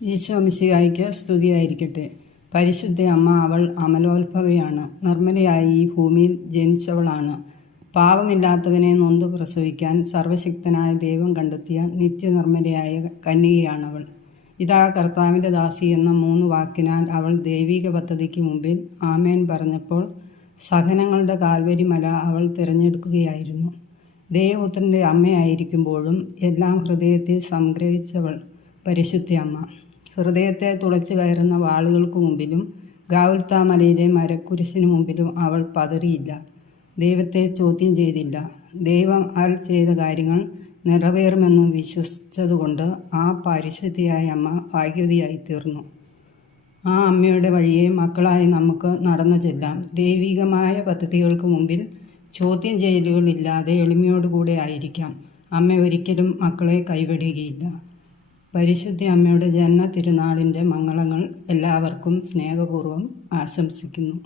ഈശോ മിശിഹായ്ക്ക് സ്തുതിയായിരിക്കട്ടെ. പരിശുദ്ധ അമ്മ അവൾ അമലോത്ഭവയാണ്. നിർമ്മലയായി ഈ ഭൂമിയിൽ ജനിച്ചവളാണ്. പാവമില്ലാത്തവനെ നൊന്തു പ്രസവിക്കാൻ സർവശക്തനായ ദൈവം കണ്ടെത്തിയ നിത്യനിർമ്മലയായ കന്യകയാണവൾ. ഇതാ കർത്താവിൻ്റെ ദാസി എന്ന 3 വാക്കിനാൽ അവൾ ദൈവിക പദ്ധതിക്ക് മുമ്പിൽ ആമേൻ പറഞ്ഞപ്പോൾ സഹനങ്ങളുടെ കാൽവരി മല അവൾ തിരഞ്ഞെടുക്കുകയായിരുന്നു. ദൈവപുത്രൻ്റെ അമ്മയായിരിക്കുമ്പോഴും എല്ലാം ഹൃദയത്തിൽ സംഗ്രഹിച്ചവൾ പരിശുദ്ധ അമ്മ. ഹൃദയത്തെ തുളച്ചു കയറുന്ന വാളുകൾക്ക് മുമ്പിലും ഗാവുൽത്താ മലയിലെ മരക്കുരിശിനു മുമ്പിലും അവൾ പതറിയില്ല. ദൈവത്തെ ചോദ്യം ചെയ്തില്ല. ദൈവം അരുൾ ചെയ്ത കാര്യങ്ങൾ നിറവേറുമെന്ന് വിശ്വസിച്ചതുകൊണ്ട് ആ പരിശുദ്ധിയായ അമ്മ ഭാഗ്യവതിയായി തീർന്നു. ആ അമ്മയുടെ വഴിയെ മക്കളായി നമുക്ക് നടന്നു ചെല്ലാം. ദൈവികമായ പദ്ധതികൾക്ക് മുമ്പിൽ ചോദ്യം ചെയ്യലുകളില്ലാതെ എളിമയോടുകൂടെ ആയിരിക്കാം. അമ്മ ഒരിക്കലും മക്കളെ കൈവിടുകയില്ല. പരിശുദ്ധ അമ്മയുടെ ജന്മ തിരുനാളിൻ്റെ മംഗളങ്ങൾ എല്ലാവർക്കും സ്നേഹപൂർവ്വം ആശംസിക്കുന്നു.